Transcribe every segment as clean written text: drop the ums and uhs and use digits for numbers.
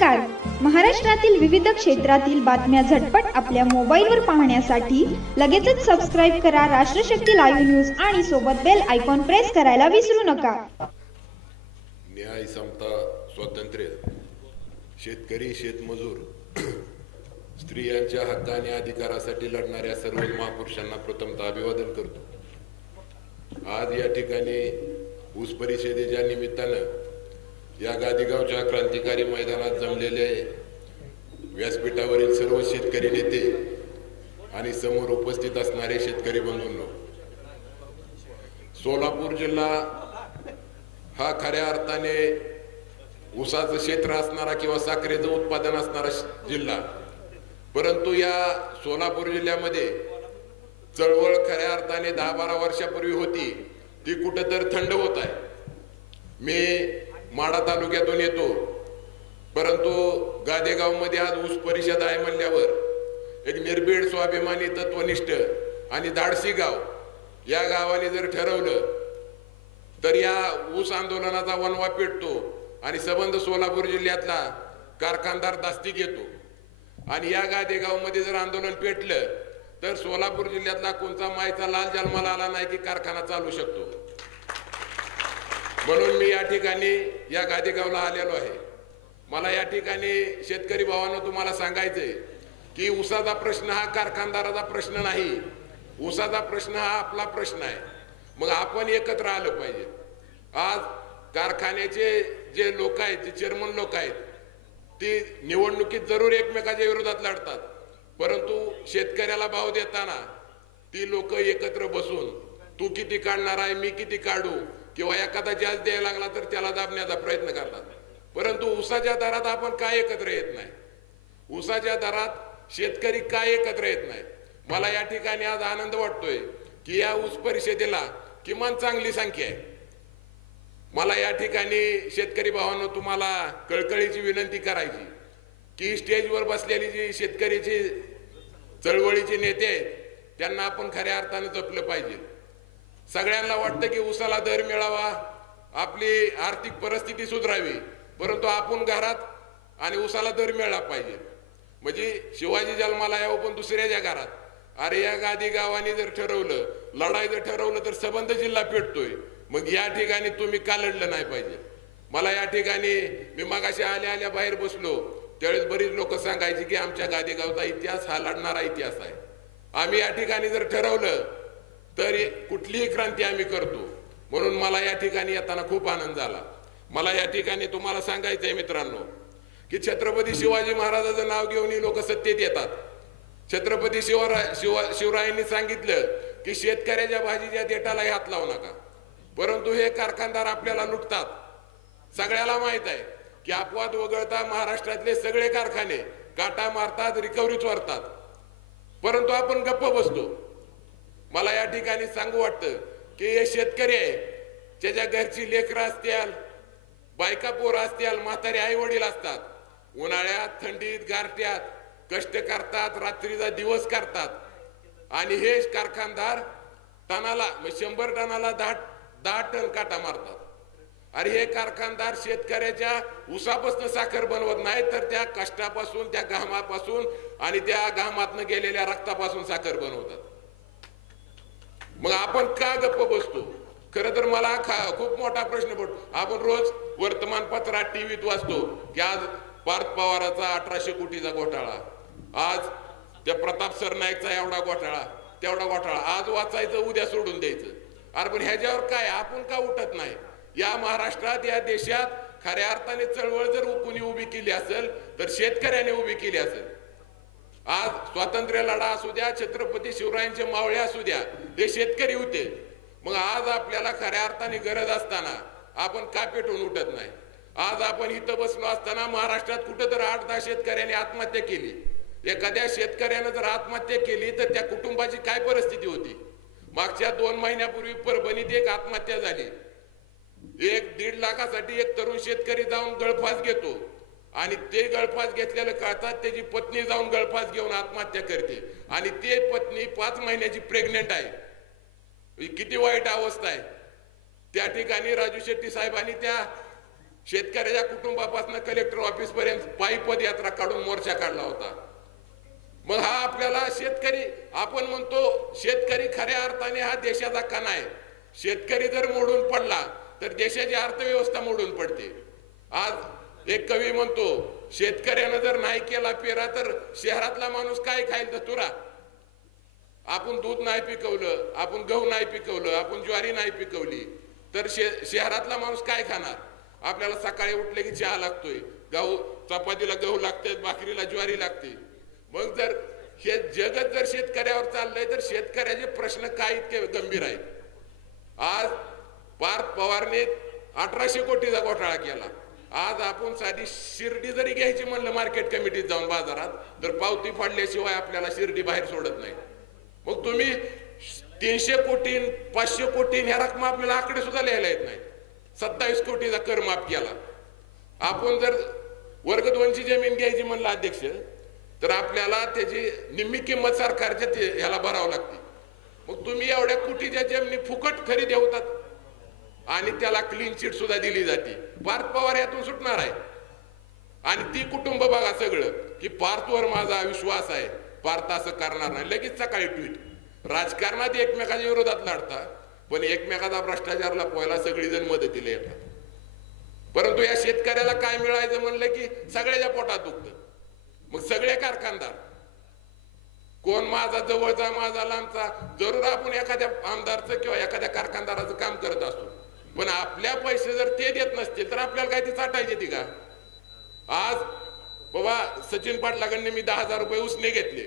नमस्कार. महाराष्ट्रातील विविध क्षेत्रातील बातम्या झटपट आपल्या मोबाईलवर पाहण्यासाठी लगेचच सबस्क्राईब करा राष्ट्रशक्ती लाईव्ह न्यूज आणि सोबत बेल आयकॉन प्रेस करायला विसरू नका. न्याय, समता, स्वातंत्र्य, शेतकरी, शेतमजूर, स्त्रियांच्या हक्क आणि अधिकारासाठी लढणाऱ्या सर्व महापुरुषांना प्रथमतः अभिवादन करतो. आज या ठिकाणी ऊस परिषदेच्या निमित्तानं या गादीगावच्या क्रांतिकारी मैदानात जमलेले व्यासपीठावरील सर्व शेतकरी नेते आणि समोर उपस्थित असणारे शेतकरी बंधूंनो, सोलापूर जिल्हा हा खऱ्या अर्थाने ऊसाचं क्षेत्र असणारा किंवा साखरेचं उत्पादन असणारा जिल्हा, परंतु या सोलापूर जिल्ह्यामध्ये चळवळ खऱ्या अर्थाने 10-12 वर्षापूर्वी होती ती कुठेतरी थंड होत आहे. मी माढा तालुक्यातून येतो, परंतु गादेगाव मध्ये आज ऊस परिषद आहे म्हणल्यावर एक निर्भीड, स्वाभिमानी, तत्वनिष्ठ आणि धाडसी गाव या गावाने जर ठरवलं तर या ऊस आंदोलनाचा वणवा पेटतो आणि संबंध सोलापूर जिल्ह्यातला कारखानदार दास्ती घेतो. आणि या गादेगाव मध्ये जर आंदोलन पेटलं तर सोलापूर जिल्ह्यातला कोणता मायचा लाल जन्माला आला नाही की कारखाना चालू शकतो. म्हणून मी या ठिकाणी या गादेगावला आलेलो आहे. मला या ठिकाणी शेतकरी भावांनो तुम्हाला सांगायचंय की ऊसाचा प्रश्न हा कारखानदाराचा प्रश्न नाही, ऊसाचा प्रश्न हा आपला प्रश्न आहे. मग आपण एकत्र आलं पाहिजे. आज कारखान्याचे जे लोक आहेत, जे चेअरमन लोक आहेत, ती निवडणुकीत जरूर एकमेकाच्या विरोधात लढतात, परंतु शेतकऱ्याला भाव देताना ती लोक एकत्र बसून तू किती काढणार आहे, मी किती काढू, किंवा एखादा जास्त द्यायला लागला तर त्याला दाबण्याचा प्रयत्न करतात. परंतु ऊसाच्या दरात आपण काय एकत्र येत नाही, ऊसाच्या दरात शेतकरी काय एकत्र येत नाही. मला या ठिकाणी आज आनंद वाटतोय की या ऊस परिषदेला किमान चांगली संख्या आहे. मला या ठिकाणी शेतकरी भावांनो तुम्हाला कळकळीची विनंती करायची की स्टेजवर बसलेली जी शेतकरीची चळवळीचे नेते आहेत त्यांना आपण खऱ्या अर्थाने जपलं पाहिजे. सगळ्यांना वाटतं की ऊसाला दर मिळावा, आपली आर्थिक परिस्थिती सुधारावी, परंतु आपण घरात आणि ऊसाला दर मिळाला पाहिजे. म्हणजे शिवाजी जन्माला यावं पण दुसऱ्याच्या घरात. अरे या गादी गावाने जर ठरवलं, लढायचं ठरवलं तर संबंध जिल्हा पेटतोय. मग या ठिकाणी तुम्ही का लढलं नाही पाहिजे. मला या ठिकाणी मी मगाशी आल्या बाहेर बसलो त्यावेळेस बरीच लोक सांगायची की आमच्या गादेगावचा इतिहास हा लढणारा इतिहास आहे. आम्ही या ठिकाणी जर ठरवलं तर कुठलीही क्रांती आम्ही करतो. म्हणून मला या ठिकाणी येताना खूप आनंद झाला. मला या ठिकाणी तुम्हाला सांगायचंय मित्रांनो की छत्रपती शिवाजी महाराजांचं नाव घेऊन ही लोक सत्तेत येतात. छत्रपती शिवरायांनी सांगितलं की शेतकऱ्याच्या भाजीच्या देठाला हात लावू नका, परंतु हे कारखानदार आपल्याला लुटतात. सगळ्याला माहित आहे की अपवाद वगळता महाराष्ट्रातले सगळे कारखाने काटा मारतात, रिकव्हरी चोरतात, परंतु आपण गप्प बसतो. मला या ठिकाणी सांगू वाटतं की हे शेतकरी आहे, त्याच्या घरची लेकरं असतील, बायका पोरं असतील, म्हातारे आई वडील असतात, उन्हाळ्यात, थंडीत, गारठ्यात कष्ट करतात, रात्रीचा दिवस करतात. आणि हे कारखानदार टनाला 100 टनाला 10 टन काटा मारतात. अरे हे कारखानदार शेतकऱ्याच्या ऊसापासून साखर बनवत नाही तर त्या कष्टापासून, त्या घामापासून आणि त्या घामातनं गेलेल्या रक्तापासून साखर बनवतात. मग आपण का गप्प बसतो. खरं तर मला खूप मोठा प्रश्न पडतो. आपण रोज वर्तमानपत्रात, टीव्हीत वाचतो की आज पार्थ पवाराचा 1800 कोटीचा घोटाळा, आज त्या प्रताप सरनाईकचा एवढा घोटाळा, तेवढा घोटाळा. आज वाचायचं, उद्या सोडून द्यायचं. अरे पण ह्याच्यावर काय आपण का उठत नाही. या महाराष्ट्रात, या देशात खऱ्या अर्थाने चळवळ जर कुणी उभी केली असेल तर शेतकऱ्याने उभी केली असेल. आज स्वातंत्र्य लढा असू द्या, छत्रपती शिवरायांचे मावळे असू द्या, ते शेतकरी होते. मग आज आपल्याला खऱ्या अर्थाने गरज असताना आपण का पेटून उठत नाही. आज आपण इथं बसलो असताना महाराष्ट्रात कुठेतरी 8-10 शेतकऱ्यांनी आत्महत्या केली. एखाद्या शेतकऱ्यानं जर आत्महत्या केली तर त्या कुटुंबाची काय परिस्थिती होती. मागच्या 2 महिन्यापूर्वी परभणीत एक आत्महत्या झाली. 1-1.5 लाखासाठी एक तरुण शेतकरी जाऊन गळफास घेतो आणि ते गळफास घेतलेलं कळतात त्याची पत्नी जाऊन गळफास घेऊन आत्महत्या करते आणि ते पत्नी 5 महिन्याची प्रेग्नेंट आहे. किती वाईट अवस्था आहे. त्या ठिकाणी राजू शेट्टी साहेबांनी त्या शेतकऱ्याच्या कुटुंबापासून कलेक्टर ऑफिस पर्यंत पायी पदयात्रा काढून मोर्चा काढला होता. मग हा आपल्याला शेतकरी, आपण म्हणतो शेतकरी खऱ्या अर्थाने हा देशाचा कणा आहे. शेतकरी जर मोडून पडला तर देशाची अर्थव्यवस्था मोडून पडते. आज एक कवी म्हणतो, शेतकऱ्यानं जर नाही केला पेरा तर शहरातला माणूस काय खाईल तर तुरा. आपण दूध नाही पिकवलं, आपण गहू नाही पिकवलं, आपण ज्वारी नाही पिकवली तर शहरातला माणूस काय खाणार. आपल्याला सकाळी उठले की चहा लागतोय, गहू चपातीला गहू लागते, भाकरीला ज्वारी लागते. मग जर हे जगत जर शेतकऱ्यावर चाललंय तर शेतकऱ्याचे प्रश्न काय इतके गंभीर आहेत. आज पार्थ पवारने 1800 कोटीचा घोटाळा केला. आज आपण साधी शिर्डी जरी घ्यायची म्हणलं मार्केट कमिटीत जाऊन बाजारात तर पावती फाडल्याशिवाय आपल्याला शिर्डी बाहेर सोडत नाही. मग तुम्ही 300 कोटी 500 कोटी ह्या रक्कम आपल्याला आकडे सुद्धा लिहायला येत नाही. 27 कोटीचा कर माफ केला. आपण जर वर्ग 2ची जमीन घ्यायची म्हणलं अध्यक्ष तर आपल्याला त्याची निम्मी किंमत सरकारच्या ह्याला भरावं लागते. मग तुम्ही एवढ्या कोटीच्या जमिनी फुकट खरेदी होतात आणि त्याला क्लीन चिट सुद्धा दिली जाते. पार्थ पवार यातून सुटणार आहे. आणि ती कुटुंब बघा सगळं की पार्थवर माझा विश्वास आहे, पार्थ असं करणार नाही. लगेच सकाळी ट्विट. राजकारणात एकमेकाच्या विरोधात लढतात पण एकमेकाचा भ्रष्टाचार लपवायला सगळीजण मदतीला येतात. परंतु या शेतकऱ्याला काय मिळायचं म्हणलं की सगळ्याच्या पोटात दुखतं. मग सगळे कारखानदार, कोण माझा जवळचा माझा लांबचा, जरूर आपण एखाद्या आमदारचं किंवा एखाद्या कारखानदाराचं काम करत असतो पण आपल्या पैसे जर ते देत नसतील तर आपल्याला काय ती चाटायची ती का. आज बाबा सचिन पाटलाकडने मी 10,000 रुपये उसने घेतले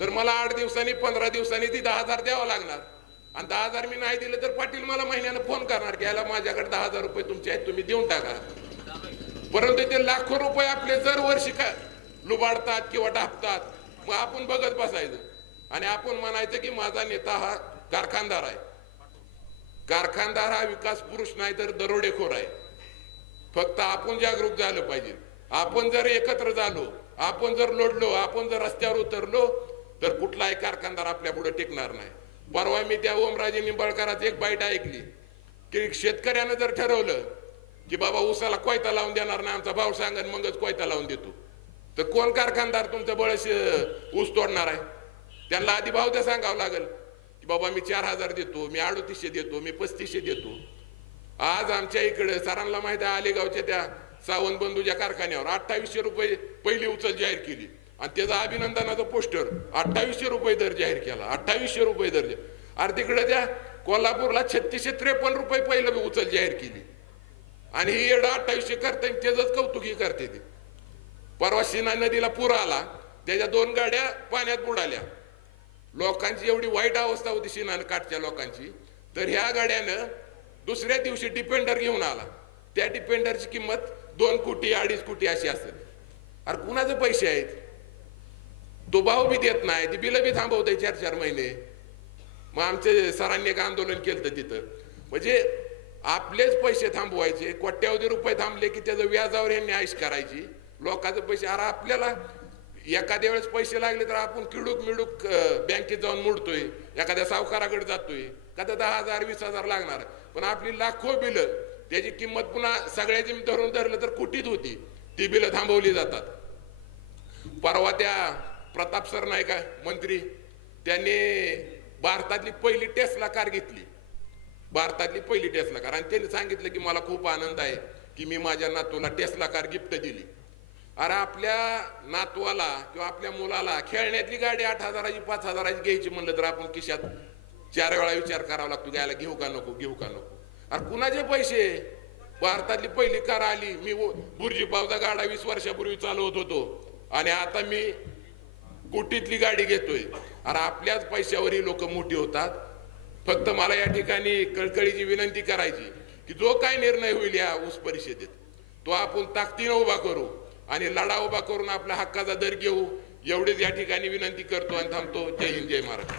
तर मला 8 दिवसांनी 15 दिवसांनी ती 10,000 द्यावं लागणार. आणि 10,000 मी नाही दिले तर पाटील मला महिन्यानं फोन करणार की याला माझ्याकडे 10,000 रुपये तुमचे आहेत, तुम्ही देऊन टाका. परंतु ते लाखो रुपये आपले दर वर्षी लुबाडतात किंवा ढापतात. मग आपण बघत बसायचं आणि आपण म्हणायचं की माझा नेता हा कारखानदार आहे. कारखानदार हा विकास पुरुष नाही तर दरोडेखोर आहे. फक्त आपण जागरूक झालं पाहिजे. आपण जर एकत्र झालो, आपण जर लढलो, आपण जर रस्त्यावर उतरलो तर कुठलाही कारखानदार आपल्या पुढे टिकणार नाही. परवा मी त्या ओमराजे निंबाळकरांची एक बाईट ऐकली की शेतकऱ्यानं जर ठरवलं की बाबा ऊसाला कोयता लावून देणार नाही, आमचा भाव सांगन मगच कोयता लावून देतो, तर कोण कारखानदार तुमचं बळस ऊस तोडणार आहे. त्यांना आधी भाव द्या सांगावं लागेल की बाबा मी 4,000 देतो, मी 3800 देतो, मी 3500 देतो. आज आमच्या इकडे सरांना माहित आहे आलेगावच्या त्या सावंत बंधूच्या कारखान्यावर 2800 रुपये पहिली उचल जाहीर केली आणि त्याचा अभिनंदनाचं पोस्टर 2800 रुपये दर जाहीर केला. 2800 रुपये दर. अरे तिकडे त्या कोल्हापूरला 3653 रुपये पहिलं उचल जाहीर केली आणि ही एवढं 2800 करते त्याच कौतुकी करते ती. परवा शिना नदीला पूर आला, त्याच्या 2 गाड्या पाण्यात बुडाल्या. लोकांची एवढी वाईट अवस्था होती शिना काठच्या लोकांची, तर ह्या गाड्यानं दुसऱ्या दिवशी डिपेंडर घेऊन आला. त्या डिपेंडरची किंमत 2 कोटी 2.5 कोटी अशी असेल. अरे कुणाचे पैसे आहेत, तो भाव बी देत नाही, ती बिलं बी थांबवते 4-4 महिने. मग आमचे सरांनी एक आंदोलन केलं तिथं, म्हणजे आपलेच पैसे थांबवायचे. कोट्यावधी रुपये थांबले की त्याचं व्याजावर यांनी आईश करायची. लोकांचे पैसे, अरे आपल्याला एखाद्या वेळेस पैसे लागले तर आपण किडूक मिडूक बँकेत जाऊन मोडतोय, एखाद्या सावकाराकडे जातोय, कदा 10,000 20,000 लागणार. पण आपली लाखो बिलं, त्याची किंमत पुन्हा सगळ्याची धरून धरलं तर कोटीत होती, ती बिलं थांबवली जातात. परवा त्या प्रताप सर नाही का मंत्री, त्यांनी भारतातली पहिली टेस्ला कार घेतली, भारतातली पहिली टेस्ला कार. आणि त्यांनी सांगितलं की मला खूप आनंद आहे की मी माझ्या नातूला टेस्ला कार गिफ्ट दिली. अरे आपल्या नातवाला किंवा आपल्या मुलाला खेळण्यातली गाडी 8,000ची 5,000ची घ्यायची म्हणलं तर आपण खिशात 4 वेळा विचार करावा लागतो, घ्यायला घेऊ का नको, घेऊ का नको. अरे कुणाचे पैसे. भारतातली पहिली कार आली, मी बुर्जी पावचा गाडा 20 वर्षापूर्वी चालवत होतो आणि आता मी कोटीतली गाडी घेतोय. अरे आपल्याच पैशावरही लोक मोठी होतात. फक्त मला या ठिकाणी कळकळीची विनंती करायची की जो काय निर्णय होईल या ऊस परिषदेत तो आपण ताकदीनं उभा करू आणि लढा उभा करून आपल्या हक्काचा दर घेऊ, एवढीच या ठिकाणी विनंती करतो आणि थांबतो. जय हिंद, जय महाराष्ट्र.